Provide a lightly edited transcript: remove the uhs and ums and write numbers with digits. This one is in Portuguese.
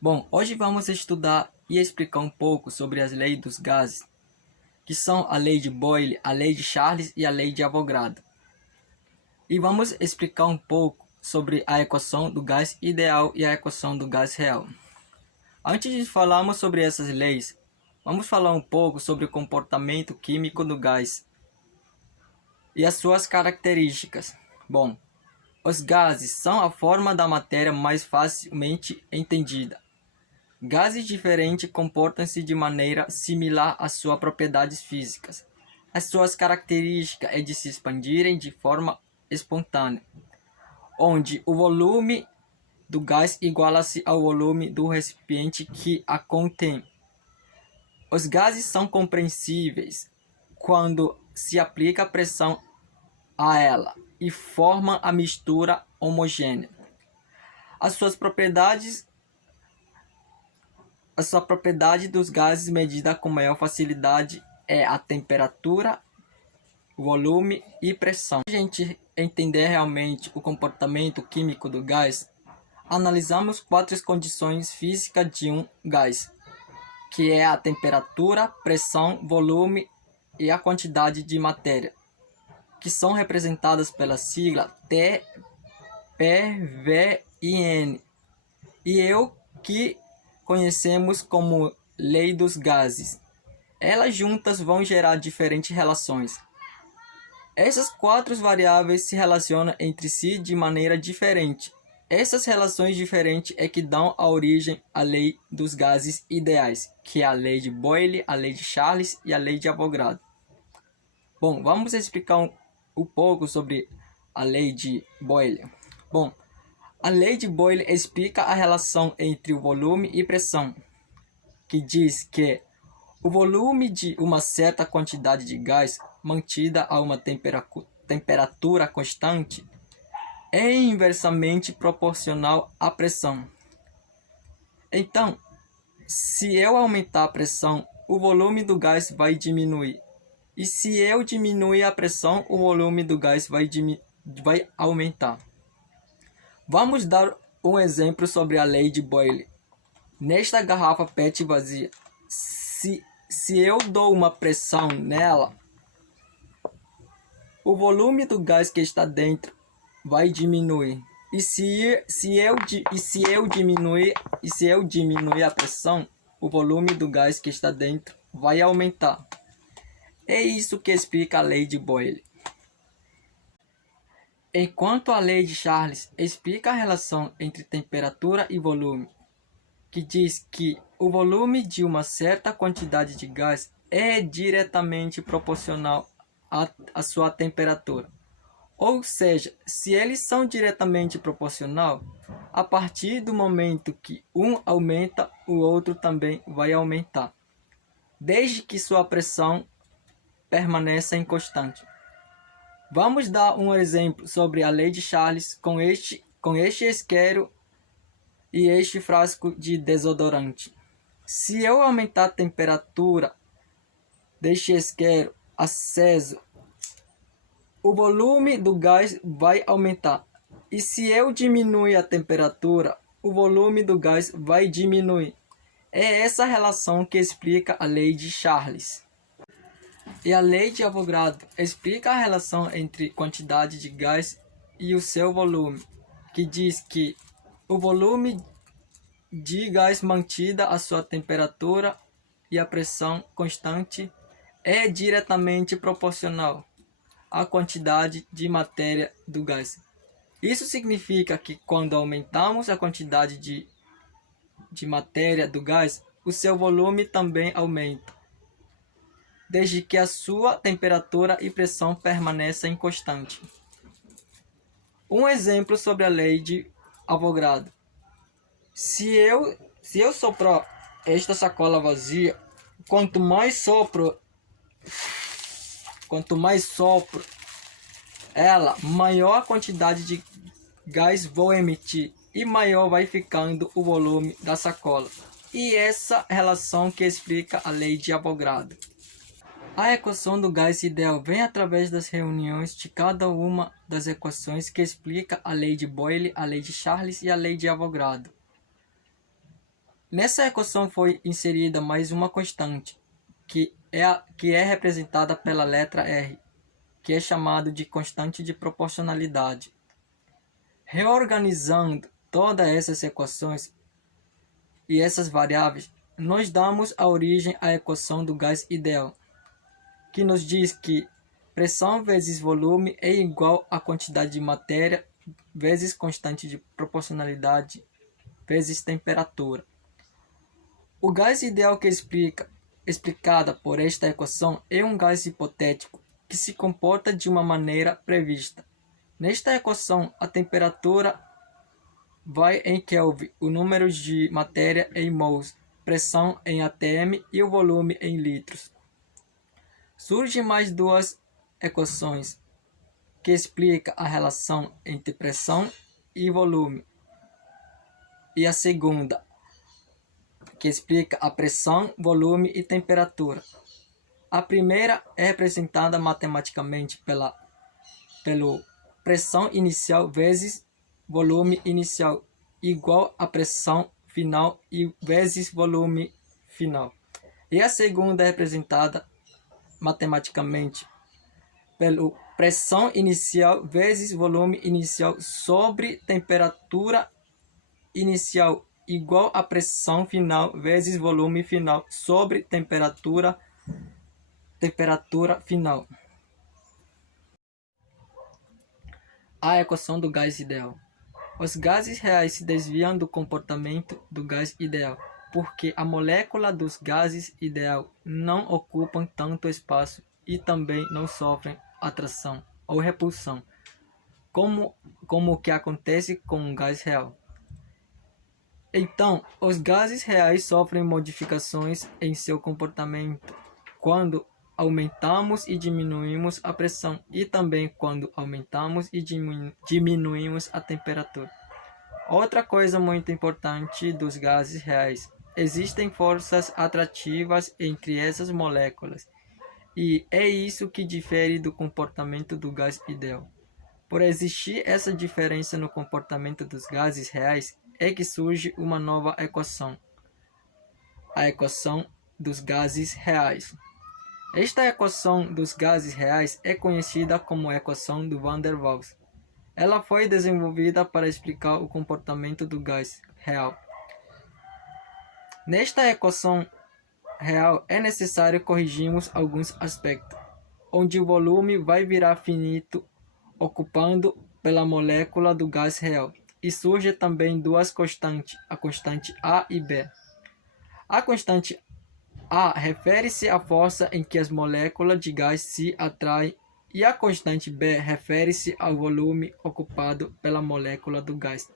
Bom, hoje vamos estudar e explicar um pouco sobre as leis dos gases, que são a lei de Boyle, a lei de Charles e a lei de Avogadro. E vamos explicar um pouco sobre a equação do gás ideal e a equação do gás real. Antes de falarmos sobre essas leis, vamos falar um pouco sobre o comportamento químico do gás e as suas características. Bom, os gases são a forma da matéria mais facilmente entendida. Gases diferentes comportam-se de maneira similar às suas propriedades físicas. As suas características é de se expandirem de forma espontânea, onde o volume do gás iguala-se ao volume do recipiente que a contém. Os gases são compreensíveis quando se aplica pressão a ela e formam a mistura homogênea. A sua propriedade dos gases medida com maior facilidade é a temperatura, volume e pressão. Para a gente entender realmente o comportamento químico do gás, analisamos 4 condições físicas de um gás, que é a temperatura, pressão, volume e a quantidade de matéria, que são representadas pela sigla T, P, V e N, e eu que conhecemos como lei dos gases. Elas juntas vão gerar diferentes relações. Essas 4 variáveis se relacionam entre si de maneira diferente. Essas relações diferentes é que dão a origem à lei dos gases ideais, que é a lei de Boyle, a lei de Charles e a lei de Avogadro. Bom, vamos explicar um pouco sobre a lei de Boyle. Bom, a lei de Boyle explica a relação entre o volume e pressão, que diz que o volume de uma certa quantidade de gás mantida a uma temperatura constante é inversamente proporcional à pressão. Então, se eu aumentar a pressão, o volume do gás vai diminuir. E se eu diminuir a pressão, o volume do gás vai aumentar. Vamos dar um exemplo sobre a lei de Boyle. Nesta garrafa PET vazia, se eu dou uma pressão nela, o volume do gás que está dentro vai diminuir. E se eu diminuir a pressão, o volume do gás que está dentro vai aumentar. É isso que explica a lei de Boyle. Enquanto a lei de Charles explica a relação entre temperatura e volume, que diz que o volume de uma certa quantidade de gás é diretamente proporcional à sua temperatura. Ou seja, se eles são diretamente proporcional, a partir do momento que um aumenta, o outro também vai aumentar, desde que sua pressão permaneça em constante. Vamos dar um exemplo sobre a lei de Charles com este isqueiro e este frasco de desodorante. Se eu aumentar a temperatura deste isqueiro aceso, o volume do gás vai aumentar. E se eu diminuir a temperatura, o volume do gás vai diminuir. É essa relação que explica a lei de Charles. E a lei de Avogadro explica a relação entre quantidade de gás e o seu volume, que diz que o volume de gás mantida a sua temperatura e a pressão constante é diretamente proporcional à quantidade de matéria do gás. Isso significa que quando aumentamos a quantidade de matéria do gás, o seu volume também aumenta, desde que a sua temperatura e pressão permaneçam constantes. Um exemplo sobre a lei de Avogadro. Se eu soprar esta sacola vazia, quanto mais sopro ela, maior a quantidade de gás vou emitir e maior vai ficando o volume da sacola. E essa relação que explica a lei de Avogadro. A equação do gás ideal vem através das reuniões de cada uma das equações que explica a lei de Boyle, a lei de Charles e a lei de Avogadro. Nessa equação foi inserida mais uma constante, que é representada pela letra R, que é chamado de constante de proporcionalidade. Reorganizando todas essas equações e essas variáveis, nós damos a origem à equação do gás ideal, que nos diz que pressão vezes volume é igual à quantidade de matéria vezes constante de proporcionalidade vezes temperatura. O gás ideal que explicada por esta equação é um gás hipotético que se comporta de uma maneira prevista. Nesta equação, a temperatura vai em Kelvin, o número de matéria em mols, pressão em atm e o volume em litros. Surgem mais duas equações que explicam a relação entre pressão e volume. E a segunda, que explica a pressão, volume e temperatura. A primeira é representada matematicamente pelo pressão inicial vezes volume inicial igual a pressão final e vezes volume final. E a segunda é representada matematicamente pelo pressão inicial vezes volume inicial sobre temperatura inicial igual a pressão final vezes volume final sobre temperatura final. A equação do gás ideal. Os gases reais se desviam do comportamento do gás ideal, porque a molécula dos gases ideal não ocupam tanto espaço e também não sofrem atração ou repulsão, como o que acontece com o gás real. Então, os gases reais sofrem modificações em seu comportamento quando aumentamos e diminuímos a pressão e também quando aumentamos e diminuímos a temperatura. Outra coisa muito importante dos gases reais: existem forças atrativas entre essas moléculas, e é isso que difere do comportamento do gás ideal. Por existir essa diferença no comportamento dos gases reais, é que surge uma nova equação, a equação dos gases reais. Esta equação dos gases reais é conhecida como equação do Van der Waals. Ela foi desenvolvida para explicar o comportamento do gás real. Nesta equação real é necessário corrigirmos alguns aspectos, onde o volume vai virar finito, ocupando pela molécula do gás real. E surgem também duas constantes, a constante A e B. A constante A refere-se à força em que as moléculas de gás se atraem e a constante B refere-se ao volume ocupado pela molécula do gás.